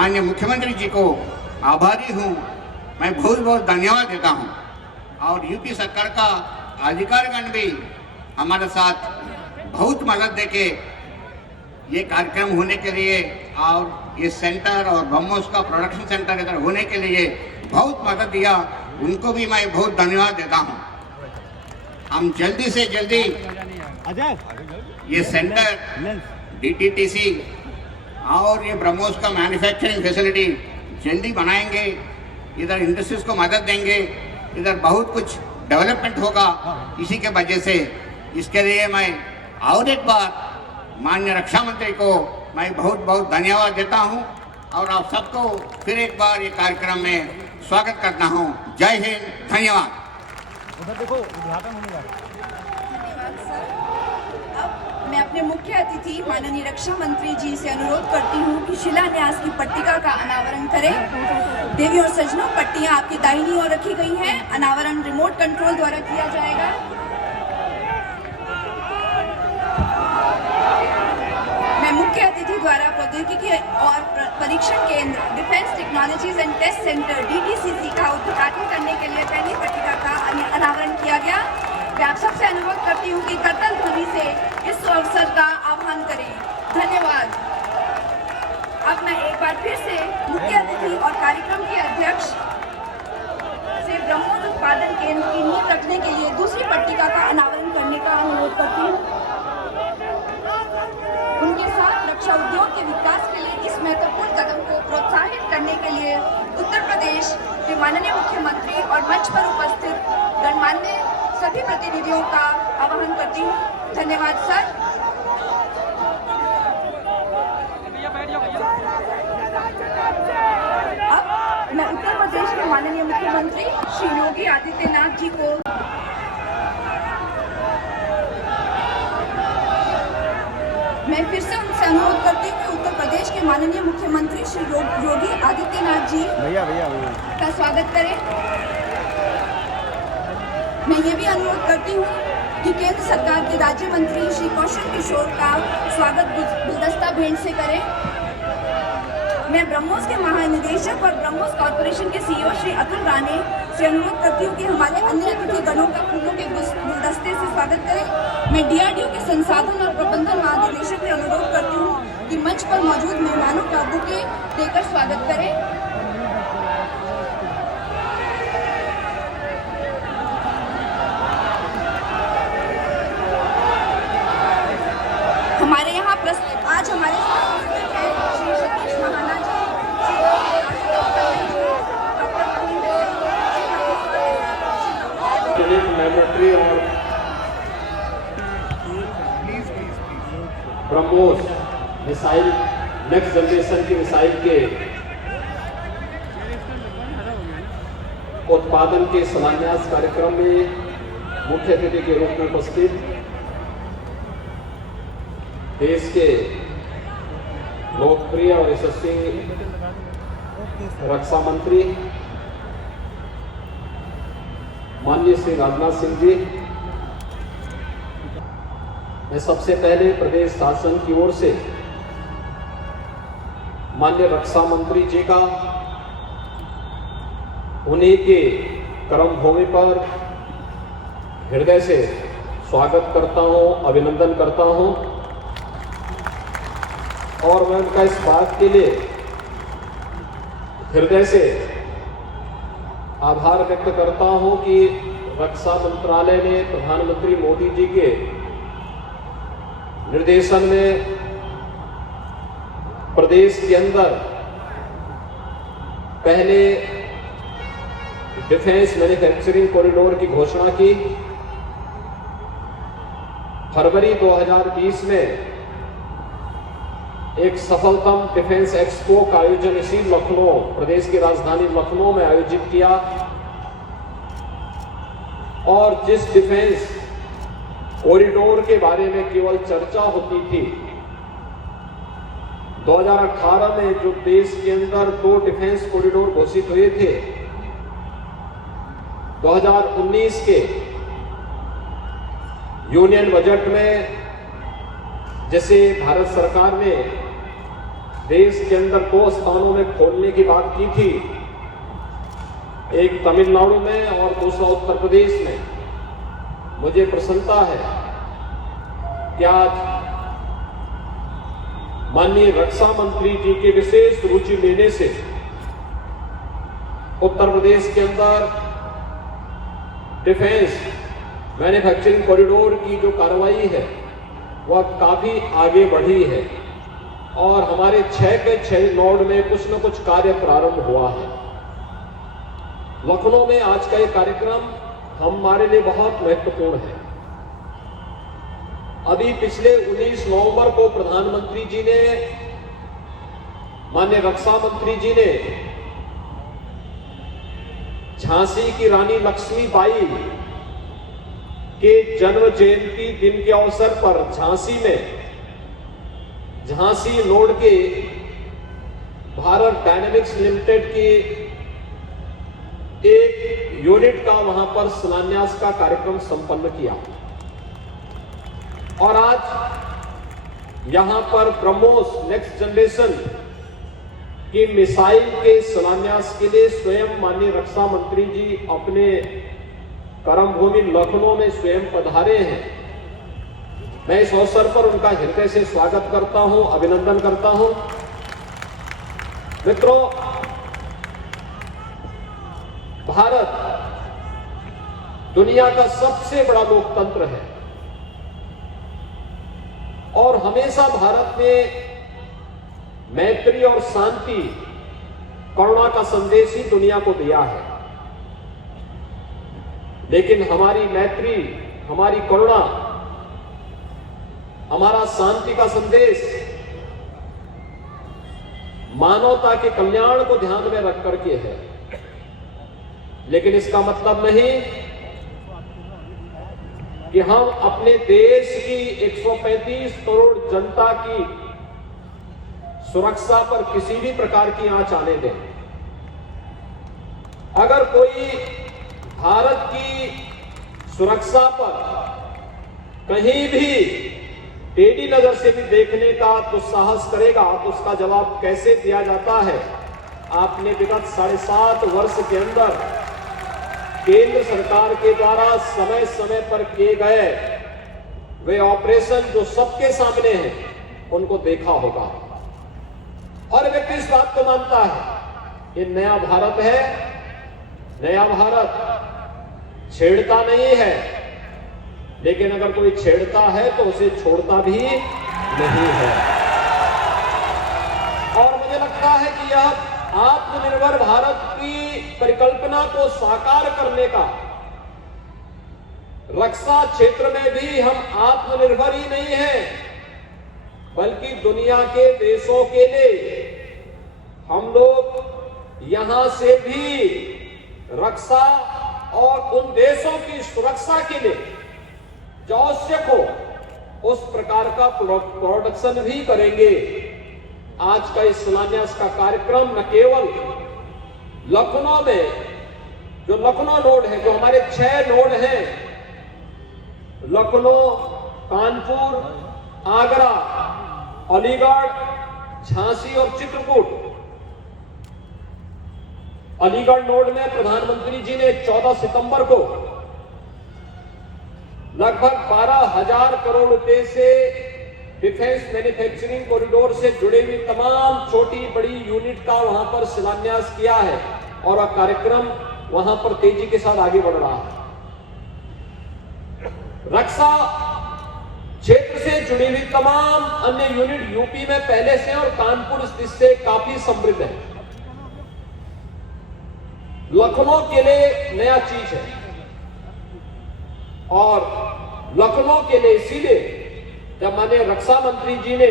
माननीय मुख्यमंत्री जी को आभारी हूँ। मैं बहुत बहुत धन्यवाद देता हूँ। और यूपी सरकार का अधिकारीगण भी हमारे साथ बहुत मदद देके ये कार्यक्रम होने के लिए और ये सेंटर और ब्रह्मोस का प्रोडक्शन सेंटर इधर होने के लिए बहुत मदद दिया। उनको भी मैं बहुत धन्यवाद देता हूँ। हम जल्दी से जल्दी ये सेंटर DTTC और ये ब्रह्मोस का मैन्युफैक्चरिंग फैसिलिटी जल्दी बनाएंगे। इधर इंडस्ट्रीज को मदद देंगे। इधर बहुत कुछ डेवलपमेंट होगा इसी के वजह से। इसके लिए मैं और एक बार माननीय रक्षा मंत्री को मैं बहुत बहुत धन्यवाद देता हूं और आप सबको फिर एक बार ये कार्यक्रम में स्वागत करता हूं। जय हिंद, धन्यवाद। उधर देखो, उद्घाटन होने जा रहा है। धन्यवाद सर। अब मैं अपने मुख्य अतिथि माननीय रक्षा मंत्री जी से अनुरोध करती हूँ कि शिलान्यास की पट्टिका का अनावरण करें। देवी और सज्जनों, पट्टियाँ आपकी दाहिनी ओर रखी गई हैं। अनावरण रिमोट कंट्रोल द्वारा किया जाएगा। मैं मुख्य अतिथि द्वारा प्रौद्योगिकी और परीक्षण केंद्र defence technologies and test centre DTCC का उद्घाटन करने के लिए पहली पट्टिका का अनावरण किया गया। मैं आप सबसे अनुरोध करती हूँ कि करतल ध्वनि से इस अवसर का आह्वान करें। धन्यवाद। अब मैं एक बार फिर से मुख्य अतिथि और कार्यक्रम के अध्यक्ष से ब्रह्मोस उत्पादन केंद्र की नींव रखने के लिए दूसरी पट्टिका का अनावरण करने का अनुरोध करती हूँ। उनके साथ रक्षा उद्योग के विकास के लिए इस महत्वपूर्ण कदम को प्रोत्साहित करने के लिए उत्तर प्रदेश के माननीय मुख्यमंत्री और मंच पर उपस्थित गणमान्य सभी प्रतिनिधियों का आह्वान करती हूँ। धन्यवाद सर। अब मैं उत्तर प्रदेश के माननीय मुख्यमंत्री श्री योगी आदित्यनाथ जी को मैं फिर से उनसे अनुरोध करती हूँ कि उत्तर प्रदेश के माननीय मुख्यमंत्री श्री योगी आदित्यनाथ जी का स्वागत करें। मैं ये भी अनुरोध करती हूँ कि केंद्र सरकार के राज्य मंत्री श्री कौशल किशोर का स्वागत गुलदस्ता भेंट से करें। मैं ब्रह्मोस के महानिदेशक और ब्रह्मोस कॉर्पोरेशन के CEO श्री अतुल राणे से अनुरोध करती हूँ कि हमारे अन्य अतिथि गणों का फूलों के गुलदस्ते से स्वागत करें। मैं DRDO के संसाधन और प्रबंधन महानिदेशक से अनुरोध करती हूँ कि मंच पर मौजूद मेहमानों का बुके देकर स्वागत करें। हमारे यहाँ आज हमारे साथ उपस्थित हैं श्री सतीश महाना जी, लेबोरेटरी और ब्रह्मोस मिसाइल नेक्स्ट जनरेशन की मिसाइल के उत्पादन के शिलान्यास कार्यक्रम में मुख्य अतिथि के रूप में उपस्थित देश के लोकप्रिय और यशस्वी रक्षा मंत्री माननीय श्री राजनाथ सिंह जी, मैं सबसे पहले प्रदेश शासन की ओर से माननीय रक्षा मंत्री जी का उन्हीं के कर्मभूमि पर हृदय से स्वागत करता हूं, अभिनंदन करता हूं और मैं उनका इस बात के लिए हृदय से आभार व्यक्त करता हूं कि रक्षा मंत्रालय ने प्रधानमंत्री मोदी जी के निर्देशन में प्रदेश के अंदर पहले डिफेंस मैन्युफैक्चरिंग कॉरिडोर की घोषणा की। फरवरी 2020 में एक सफलतम डिफेंस एक्सपो का आयोजन इसी लखनऊ, प्रदेश की राजधानी लखनऊ में आयोजित किया और जिस डिफेंस कॉरिडोर के बारे में केवल चर्चा होती थी, 2018 में जो देश के अंदर 2 डिफेंस कॉरिडोर घोषित हुए थे, 2019 के यूनियन बजट में जैसे भारत सरकार ने देश के अंदर 2 स्थानों में खोलने की बात की थी, एक तमिलनाडु में और दूसरा उत्तर प्रदेश में। मुझे प्रसन्नता है कि आज माननीय रक्षा मंत्री जी की विशेष रुचि लेने से उत्तर प्रदेश के अंदर डिफेंस मैन्युफैक्चरिंग कॉरिडोर की जो कार्रवाई है वह काफी आगे बढ़ी है और हमारे 6 के 6 नोड में कुछ न कुछ कार्य प्रारंभ हुआ है। लखनऊ में आज का ये कार्यक्रम हमारे लिए बहुत महत्वपूर्ण है। अभी पिछले 19 नवंबर को प्रधानमंत्री जी ने, माननीय रक्षा मंत्री जी ने झांसी की रानी लक्ष्मीबाई के जन्म जयंती दिन के अवसर पर झांसी में झांसी नोड के भारत डायनेमिक्स लिमिटेड की एक यूनिट का वहां पर शिलान्यास का कार्यक्रम संपन्न किया और आज यहां पर ब्रह्मोस नेक्स्ट जनरेशन की मिसाइल के शिलान्यास के लिए स्वयं माननीय रक्षा मंत्री जी अपने कर्मभूमि लखनऊ में स्वयं पधारे हैं। मैं इस अवसर पर उनका हृदय से स्वागत करता हूं, अभिनंदन करता हूं। मित्रों, भारत दुनिया का सबसे बड़ा लोकतंत्र है और हमेशा भारत ने मैत्री और शांति, करुणा का संदेश ही दुनिया को दिया है। लेकिन हमारी मैत्री, हमारी करुणा, हमारा शांति का संदेश मानवता के कल्याण को ध्यान में रख करके है। लेकिन इसका मतलब नहीं कि हम अपने देश की 135 करोड़ जनता की सुरक्षा पर किसी भी प्रकार की आंच आने दें। अगर कोई भारत की सुरक्षा पर कहीं भी टेढ़ी नजर से भी देखने का दुस्साहस करेगा तो उसका जवाब कैसे दिया जाता है? आपने विगत 7.5 वर्ष के अंदर केंद्र सरकार के द्वारा समय समय पर किए गए वे ऑपरेशन जो सबके सामने हैं उनको देखा होगा। हर व्यक्ति इस बात को मानता है ये नया भारत है। नया भारत छेड़ता नहीं है, लेकिन अगर कोई छेड़ता है तो उसे छोड़ता भी नहीं है। और मुझे लगता है कि यह आत्मनिर्भर भारत की परिकल्पना को साकार करने का, रक्षा क्षेत्र में भी हम आत्मनिर्भर ही नहीं हैं, बल्कि दुनिया के देशों के लिए हम लोग यहां से भी रक्षा और उन देशों की सुरक्षा के लिए जो आवश्यक हो उस प्रकार का प्रोडक्शन भी करेंगे। आज का इस शिलान्यास का कार्यक्रम न केवल लखनऊ में, जो लखनऊ नोड है, जो हमारे 6 नोड हैं, लखनऊ, कानपुर, आगरा, अलीगढ़, झांसी और चित्रकूट। अलीगढ़ नोड में प्रधानमंत्री जी ने 14 सितंबर को लगभग 12,000 करोड़ रुपए से डिफेंस मैन्युफैक्चरिंग कॉरिडोर से जुड़े हुए तमाम छोटी बड़ी यूनिट का वहां पर शिलान्यास किया है और वह कार्यक्रम वहां पर तेजी के साथ आगे बढ़ रहा है। रक्षा क्षेत्र से जुड़ी हुई तमाम अन्य यूनिट यूपी में पहले से और कानपुर इससे काफी समृद्ध है। लखनऊ के लिए नया चीज है और लखनऊ के लिए इसीलिए जब माननीय रक्षा मंत्री जी ने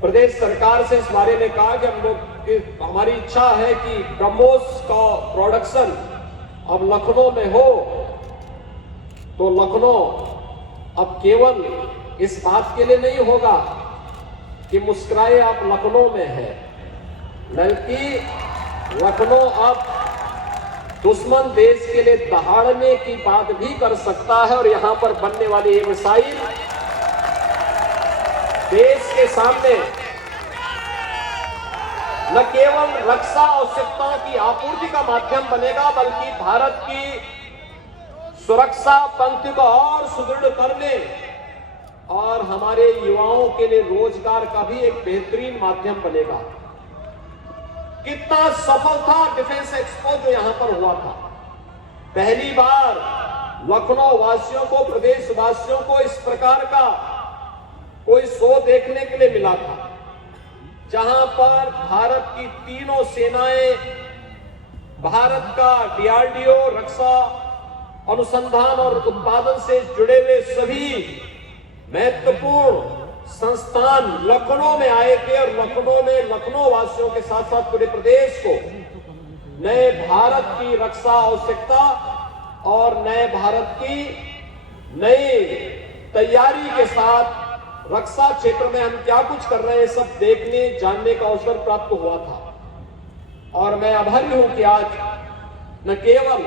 प्रदेश सरकार से इस बारे में कहा कि हम लोग, हमारी इच्छा है कि ब्रह्मोस का प्रोडक्शन अब लखनऊ में हो, तो लखनऊ अब केवल इस बात के लिए नहीं होगा कि मुस्कुराए आप लखनऊ में है, बल्कि लखनऊ अब दुश्मन देश के लिए दहाड़ने की बात भी कर सकता है और यहां पर बनने वाली ये मिसाइल देश के सामने न केवल रक्षा आवश्यकताओं की आपूर्ति का माध्यम बनेगा, बल्कि भारत की सुरक्षा पंक्ति को और सुदृढ़ करने और हमारे युवाओं के लिए रोजगार का भी एक बेहतरीन माध्यम बनेगा। कितना सफल था डिफेंस एक्सपो जो यहां पर हुआ था। पहली बार लखनऊ वासियों को, प्रदेश वासियों को इस प्रकार का कोई शो देखने के लिए मिला था, जहां पर भारत की तीनों सेनाएं, भारत का डीआरडीओ, रक्षा अनुसंधान और उत्पादन से जुड़े हुए सभी महत्वपूर्ण संस्थान लखनऊ में आए थे और लखनऊ में लखनऊ वासियों के साथ साथ पूरे प्रदेश को नए भारत की रक्षा आवश्यकता और नए भारत की नई तैयारी के साथ रक्षा क्षेत्र में हम क्या कुछ कर रहे हैं सब देखने जानने का अवसर प्राप्त हुआ था। और मैं आभारी हूं कि आज न केवल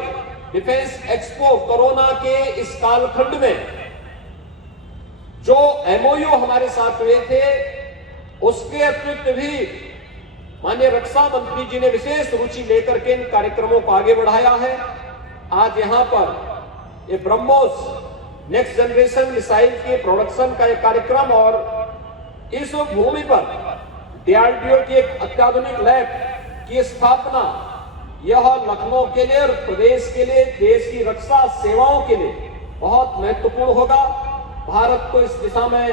डिफेंस एक्सपो, कोरोना के इस कालखंड में जो एमओयू हमारे साथ हुए थे, उसके अतिरिक्त भी माननीय रक्षा मंत्री जी ने विशेष रुचि लेकर के इन कार्यक्रमों को आगे बढ़ाया है। आज यहां पर ये ब्रह्मोस नेक्स्ट जनरेशन मिसाइल के प्रोडक्शन का एक कार्यक्रम और इस भूमि पर डीआरडीओ की एक अत्याधुनिक लैब की स्थापना, यह लखनऊ के लिए और प्रदेश के लिए, देश की रक्षा सेवाओं के लिए बहुत महत्वपूर्ण होगा। भारत को इस दिशा में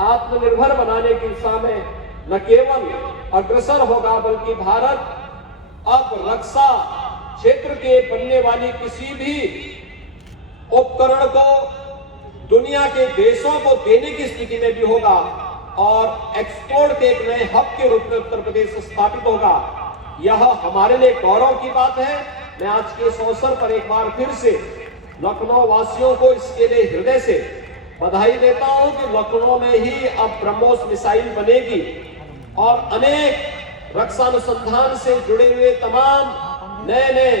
आत्मनिर्भर बनाने की दिशा में न केवल अग्रसर होगा, बल्कि भारत अब रक्षा क्षेत्र के बनने वाली किसी भी उपकरण को दुनिया के देशों को देने की स्थिति में भी होगा और एक्सपोर्ट के एक नए हब के रूप में उत्तर प्रदेश स्थापित होगा। यह हमारे लिए गौरव की बात है। मैं आज के इस अवसर पर एक बार फिर से लखनऊ वासियों को इसके लिए हृदय से बधाई देता हूं कि लखनऊ में ही अब ब्रह्मोस मिसाइल बनेगी और अनेक रक्षा अनुसंधान से जुड़े हुए तमाम नए नए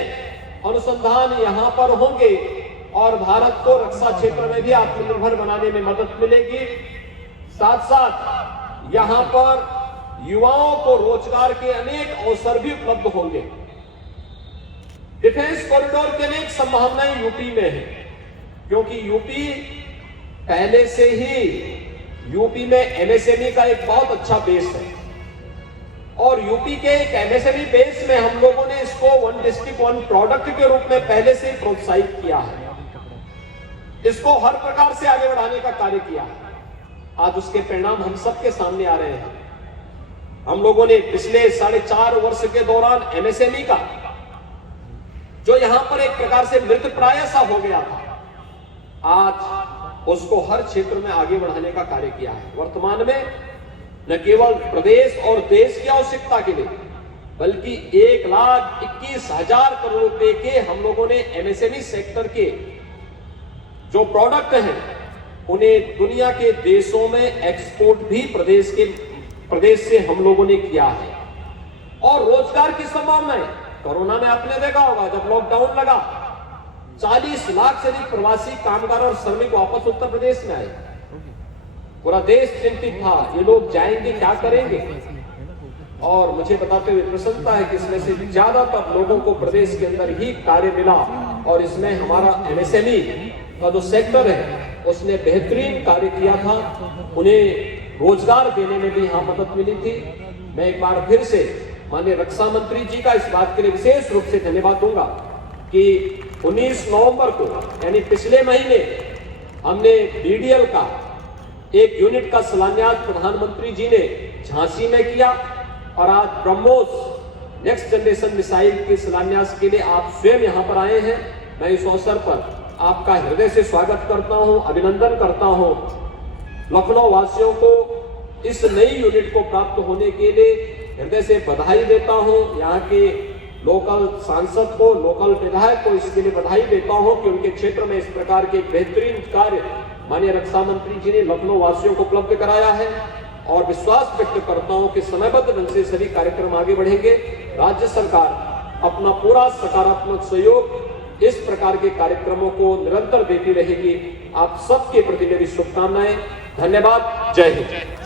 अनुसंधान यहां पर होंगे और भारत को रक्षा क्षेत्र में भी आत्मनिर्भर बनाने में मदद मिलेगी। साथ साथ यहां पर युवाओं को रोजगार के अनेक अवसर भी उपलब्ध होंगे। डिफेंस कॉरिडोर की अनेक संभावनाएं यूपी में है, क्योंकि यूपी पहले से ही यूपी में एमएसएमई का एक बहुत अच्छा बेस है और यूपी के एक एमएसएमई बेस में हम लोगों ने इसको वन डिस्ट्रिक्ट वन प्रोडक्ट के रूप में पहले से प्रोत्साहित किया है। इसको हर प्रकार से आगे बढ़ाने का कार्य किया है। आज उसके परिणाम हम सबके सामने आ रहे हैं। हम लोगों ने पिछले 4.5 वर्ष के दौरान एमएसएमई का जो यहां पर एक प्रकार से मृतप्राय सा हो गया था, आज उसको हर क्षेत्र में आगे बढ़ाने का कार्य किया है। वर्तमान में न केवल प्रदेश और देश की आवश्यकता के लिए, बल्कि 1,21,000 करोड़ रुपए के हम लोगों ने एमएसएमई सेक्टर के जो प्रोडक्ट हैं उन्हें दुनिया के देशों में एक्सपोर्ट भी प्रदेश से हम लोगों ने किया है। और रोजगार की संभावनाएं कोरोना में आपने देखा होगा, जब लॉकडाउन लगा 40 लाख से अधिक प्रवासी कामगार और श्रमिक वापस उत्तर प्रदेश में आए। पूरा देश चिंतित था, ये लोग जाएंगे क्या करेंगे। और मुझे बताते हुए प्रसन्नता है कि इसमें से ज्यादातर लोगों को प्रदेश के अंदर ही कार्य मिला और इसमें हमारा एमएसएमई का जो सेक्टर है उसने बेहतरीन कार्य किया था। उन्हें रोजगार देने में भी यहाँ मदद मिली थी। मैं एक बार फिर से माननीय रक्षा मंत्री जी का इस बात के लिए विशेष रूप से धन्यवाद दूंगा कि 19 नवंबर को यानी पिछले महीने हमने बीडीएल का एक यूनिट का शिलान्यास प्रधानमंत्री जी ने झांसी में किया और आज ब्रह्मोस नेक्स्ट जनरेशन मिसाइल के शिलान्यास के लिए आप स्वयं यहाँ पर आए हैं। मैं इस अवसर पर आपका हृदय से स्वागत करता हूं, अभिनंदन करता हूं। लखनऊ वासियों को इस नई यूनिट को प्राप्त होने के लिए हृदय से बधाई देता हूं। यहाँ के लोकल सांसद को, लोकल विधायक को इसके लिए बधाई देता हूं कि उनके क्षेत्र में इस प्रकार के बेहतरीन कार्य माननीय रक्षा मंत्री जी ने लखनऊ वासियों को उपलब्ध कराया है और विश्वास व्यक्त करता हूं कि समयबद्ध ढंग से सभी कार्यक्रम आगे बढ़ेंगे। राज्य सरकार अपना पूरा सकारात्मक सहयोग इस प्रकार के कार्यक्रमों को निरंतर देती रहेगी। आप सबके प्रति मेरी शुभकामनाएं। धन्यवाद। जय हिंद।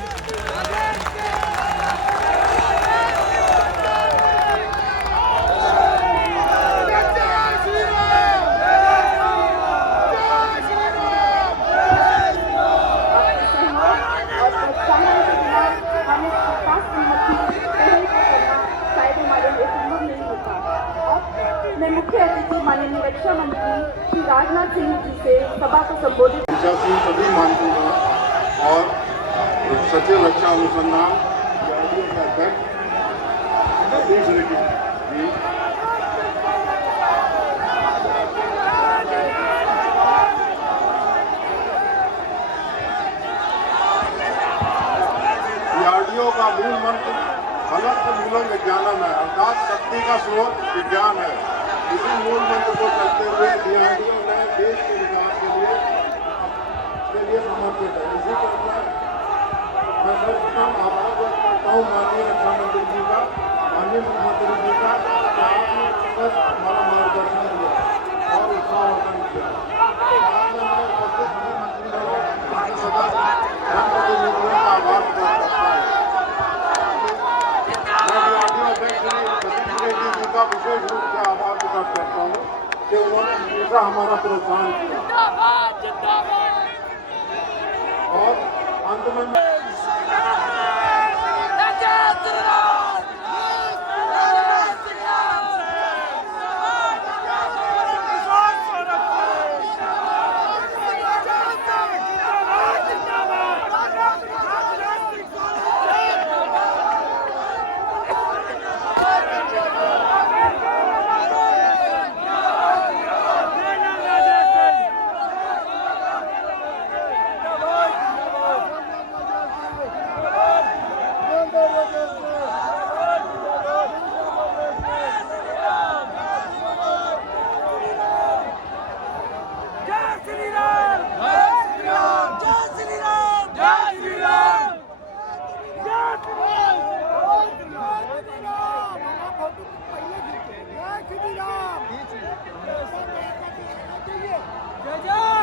राजनाथ सिंह जी से सभा को संबोधित। सिंह सभी मानते हैं और सचिव रक्षा अनुसंधान के अध्यक्ष सतीश रेड्डी जी, DRDO का मूल मंत्र फलक मूलम विज्ञानम है, अर्थात शक्ति का स्रोत विज्ञान है। इसी मूल मंत्र को चलते हुए DRDO ने देश के विकास के लिए समर्पित है। इसी के अंदर मैं सर्वप्रथम आभार व्यक्त करता हूँ माननीय रक्षा मंत्री जी का, माननीय मुख्यमंत्री जी का, कि आपने तक हमारा मार्गदर्शन दिया और उत्साहवर्धन किया। आपने हमारे उपस्थित सभी मंत्रीगणों सदा जनप्रतिनिधियों का आभार व्यक्त करता हूँ। मैं DRDO अध्यक्ष श्री सतीश रेड्डी जी का विशेष रूप से आभार प्रकट करता हूँ कि उन्होंने हमेशा हमारा प्रोत्साहन किया। और अंत में जय जय